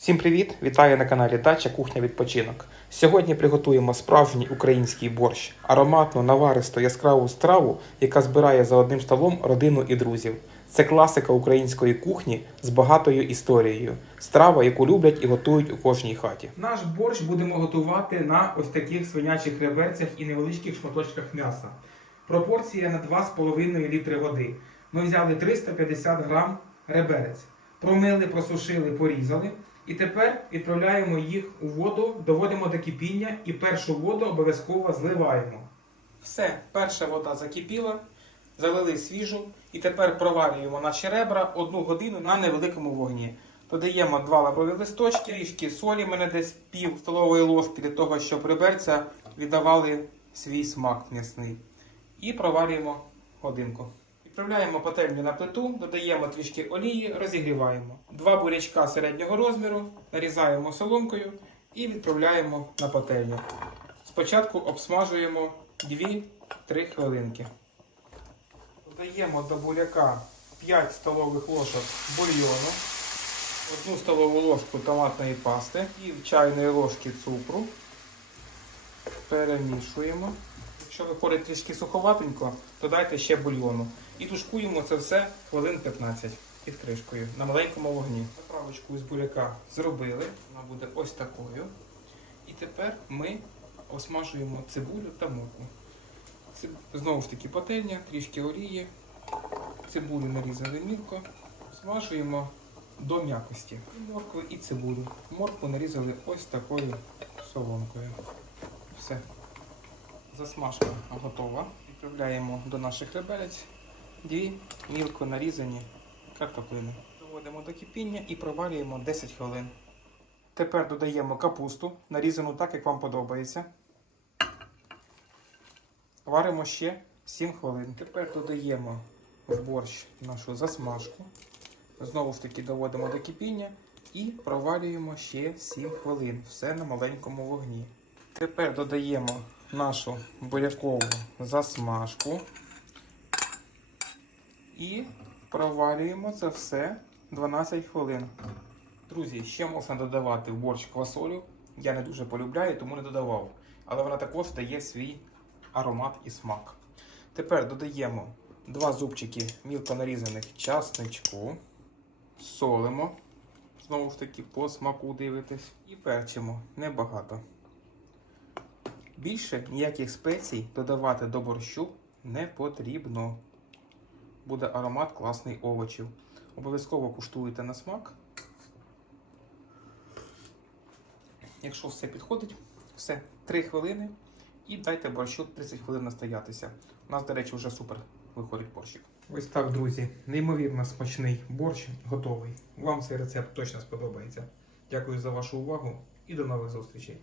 Всім привіт! Вітаю на каналі Дача Кухня Відпочинок. Сьогодні приготуємо справжній український борщ, ароматну, наваристу, яскраву страву, яка збирає за одним столом родину і друзів. Це класика української кухні з багатою історією. Страва, яку люблять і готують у кожній хаті. Наш борщ будемо готувати на ось таких свинячих реберцях і невеличких шматочках м'яса. Пропорція на 2,5 літри води. Ми взяли 350 грам реберець. Промили, просушили, порізали. І тепер відправляємо їх у воду, доводимо до кипіння і першу воду обов'язково зливаємо. Все, перша вода закипіла, залили свіжу і тепер проварюємо наші ребра одну годину на невеликому вогні. Додаємо два лаврові листочки, трішки солі, мене десь пів столової ложки для того, щоб реберця віддавали свій смак м'ясний. І проварюємо годинку. Відправляємо пательню на плиту, додаємо трішки олії, розігріваємо. Два бурячка середнього розміру, нарізаємо соломкою і відправляємо на пательню. Спочатку обсмажуємо 2-3 хвилинки. Додаємо до буряка 5 столових ложок бульйону, 1 столову ложку томатної пасти, пів чайної ложки цукру. Перемішуємо. Якщо виходить трішки суховатенько, додайте ще бульйону. І тушкуємо це все хвилин 15 під кришкою на маленькому вогні. Заправочку з буряка зробили, вона буде ось такою. І тепер ми осмажуємо цибулю та моркву. Циб... Знову ж таки пательня, трішки олії. Цибулю нарізали мілко, смажуємо до м'якості. І Моркву і цибулю. Моркву нарізали ось такою соломкою. Все. Засмажка готова. Відправляємо до наших ребелець дві мілко нарізані картоплини. Доводимо до кипіння і проварюємо 10 хвилин. Тепер додаємо капусту, нарізану так, як вам подобається. Варимо ще 7 хвилин. Тепер додаємо в борщ нашу засмажку. Знову ж таки доводимо до кипіння і проварюємо ще 7 хвилин. Все на маленькому вогні. Тепер додаємо нашу бурякову засмажку і проварюємо це все 12 хвилин. Друзі, ще можна додавати в борщ квасолю. Я не дуже полюбляю, тому не додавав. Але вона також дає свій аромат і смак. Тепер додаємо 2 зубчики мілко нарізаних часничку, солимо. Знову ж таки, по смаку дивитесь. І перчимо небагато. Більше ніяких спецій додавати до борщу не потрібно. Буде аромат класний овочів. Обов'язково куштуйте на смак. Якщо все підходить, все 3 хвилини і дайте борщу 30 хвилин настоятися. У нас, до речі, вже супер виходить борщик. Ось так, друзі. Неймовірно смачний борщ готовий. Вам цей рецепт точно сподобається. Дякую за вашу увагу і до нових зустрічей.